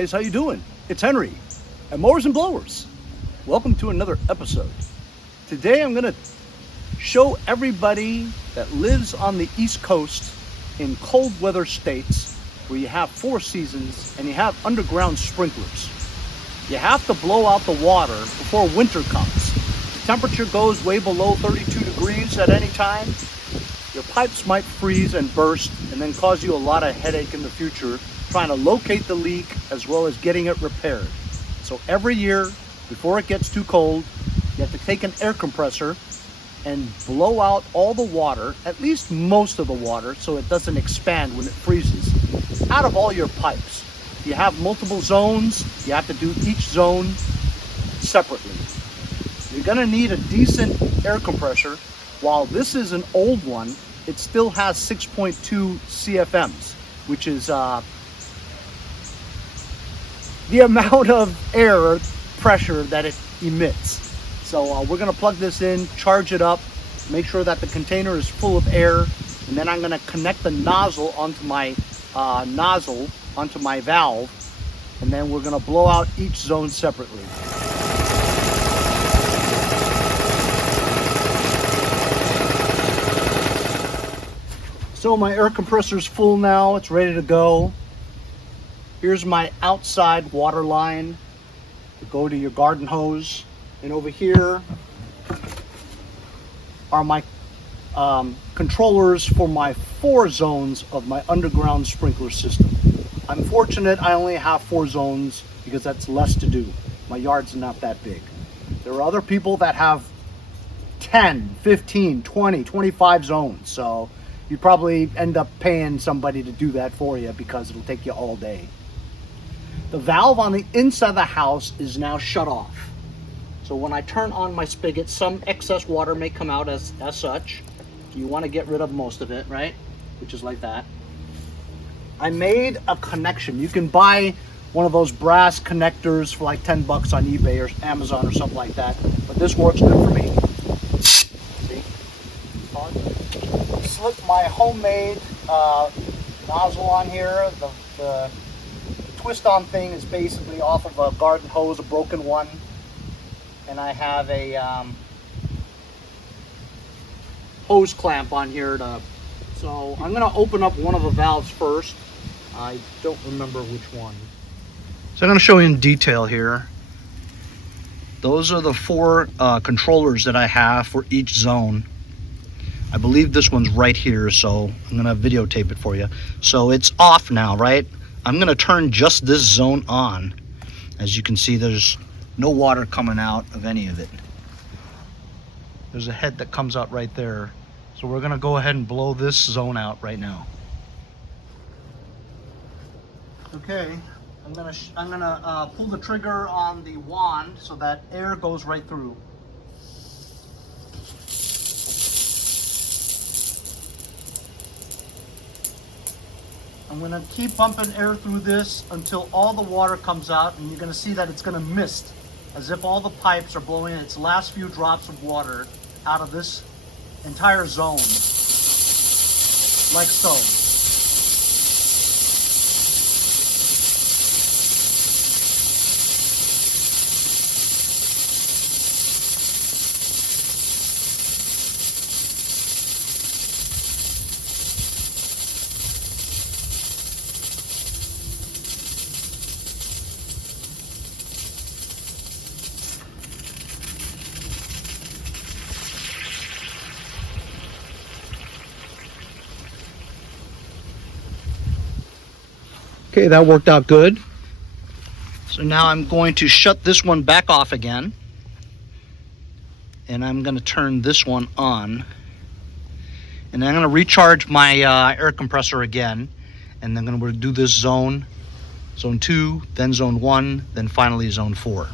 guys, how you doing? It's Henry at Mowers and Blowers. Welcome to another episode. Today I'm gonna show everybody that lives on the East Coast in cold weather states where you have 4 seasons and you have underground sprinklers. You have to blow out the water before winter comes. The temperature goes way below 32 degrees at any time. Your pipes might freeze and burst and then cause you a lot of headache in the future trying to locate the leak as well as getting it repaired. So every year, before it gets too cold, you have to take an air compressor and blow out all the water, at least most of the water, so it doesn't expand when it freezes, out of all your pipes. If you have multiple zones, you have to do each zone separately. You're gonna need a decent air compressor. While this is an old one, it still has 6.2 CFMs, which is the amount of air pressure that it emits. So we're gonna plug this in, charge it up, make sure that the container is full of air, and then I'm gonna connect the nozzle onto my valve, and then we're gonna blow out each zone separately. So my air compressor is full now, it's ready to go. Here's my outside water line to go to your garden hose. And over here are my controllers for my 4 zones of my underground sprinkler system. I'm fortunate I only have 4 zones because that's less to do. My yard's not that big. There are other people that have 10, 15, 20, 25 zones. So you probably end up paying somebody to do that for you because it'll take you all day. The valve on the inside of the house is now shut off. So when I turn on my spigot, some excess water may come out as such. You want to get rid of most of it, right? Which is like that. I made a connection. You can buy one of those brass connectors for like 10 bucks on eBay or Amazon or something like that. But this works good for me. See? Slip my homemade nozzle on here. The twist-on thing is basically off of a garden hose, a broken one. And I have a hose clamp on here. So I'm going to open up one of the valves first. I don't remember which one. So I'm going to show you in detail here. Those are the 4 controllers that I have for each zone. I believe this one's right here, so I'm going to videotape it for you. So it's off now, right? I'm going to turn just this zone on. As you can see, there's no water coming out of any of it. There's a head that comes out right there. So we're going to go ahead and blow this zone out right now. Okay, I'm gonna pull the trigger on the wand so that air goes right through. I'm going to keep pumping air through this until all the water comes out, and you're going to see that it's going to mist, as if all the pipes are blowing its last few drops of water out of this entire zone, like so. Okay, that worked out good. So now I'm going to shut this one back off again. And I'm going to turn this one on. And then I'm going to recharge my air compressor again. And then I'm going to do this zone 2, then zone 1, then finally zone 4.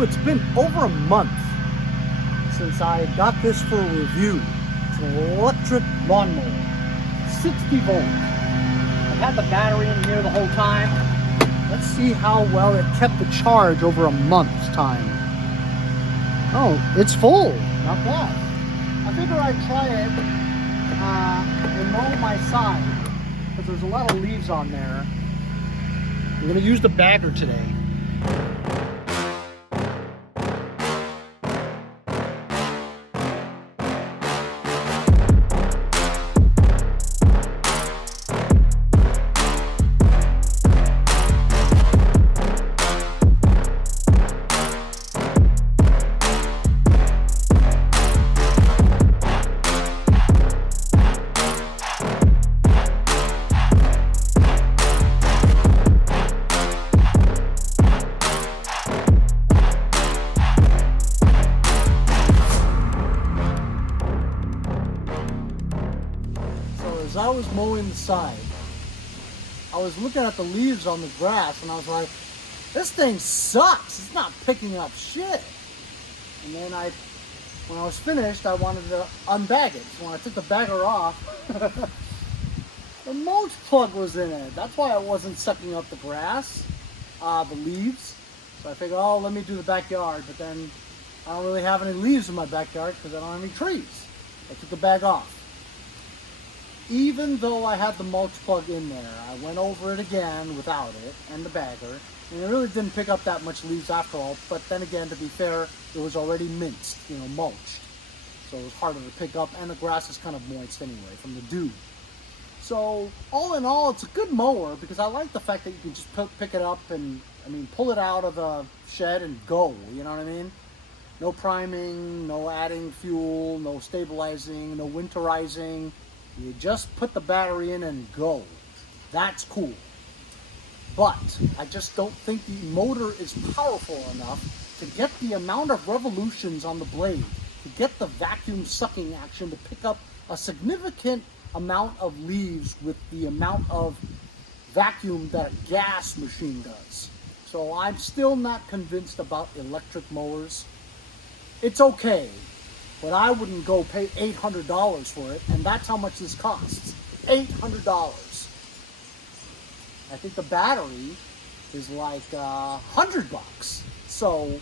So it's been over a month since I got this for a review. It's an electric lawnmower, 60 volt. I've had the battery in here the whole time. Let's see how well it kept the charge over a month's time. Oh, it's full, not bad. I figure I'd try it and mow my side, because there's a lot of leaves on there. I'm gonna use the bagger today. As I was mowing the side, I was looking at the leaves on the grass and I was like, this thing sucks. It's not picking up shit. And then when I was finished, I wanted to unbag it. So when I took the bagger off, the mulch plug was in it. That's why it wasn't sucking up the grass, the leaves. So I figured, oh, let me do the backyard. But then I don't really have any leaves in my backyard because I don't have any trees. I took the bag off. Even though I had the mulch plug in there, I went over it again without it and the bagger, and it really didn't pick up that much leaves after all. But then again, to be fair, it was already minced, mulched, so it was harder to pick up, and the grass is kind of moist anyway from the dew. So all in all, it's a good mower because I like the fact that you can just pick it up and pull it out of the shed and go. You know what I mean? No priming, no adding fuel, no stabilizing, no winterizing. You just put the battery in and go. That's cool. But I just don't think the motor is powerful enough to get the amount of revolutions on the blade, to get the vacuum sucking action to pick up a significant amount of leaves with the amount of vacuum that a gas machine does. So I'm still not convinced about electric mowers. It's okay. But I wouldn't go pay $800 for it, and that's how much this costs. $800. I think the battery is like $100. So,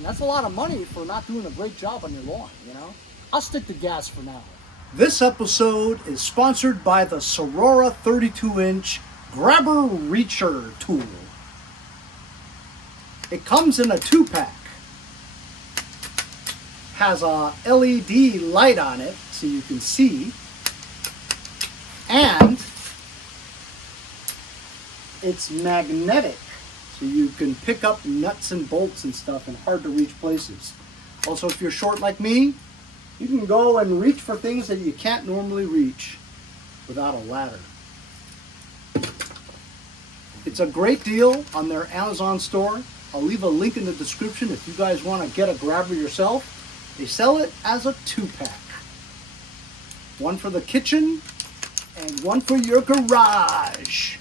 that's a lot of money for not doing a great job on your lawn, I'll stick to gas for now. This episode is sponsored by the Sorora 32-inch Grabber Reacher tool. It comes in a 2-pack. Has a LED light on it so you can see, and it's magnetic so you can pick up nuts and bolts and stuff in hard to reach places. Also, if you're short like me, you can go and reach for things that you can't normally reach without a ladder. It's a great deal on their Amazon store. I'll leave a link in the description if you guys want to get a grabber yourself. They sell it as a 2-pack. One for the kitchen and one for your garage.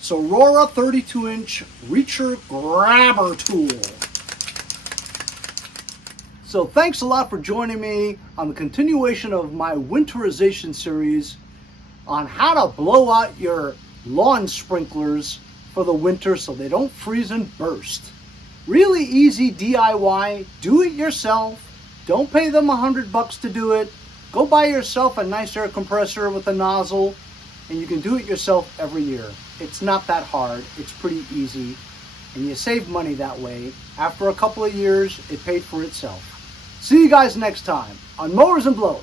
Sorora 32-inch Reacher Grabber tool. So thanks a lot for joining me on the continuation of my winterization series on how to blow out your lawn sprinklers for the winter so they don't freeze and burst. Really easy DIY, do it yourself. Don't pay them $100 to do it. Go buy yourself a nice air compressor with a nozzle, and you can do it yourself every year. It's not that hard, it's pretty easy, and you save money that way. After a couple of years, it paid for itself. See you guys next time on Mowers and Blowers.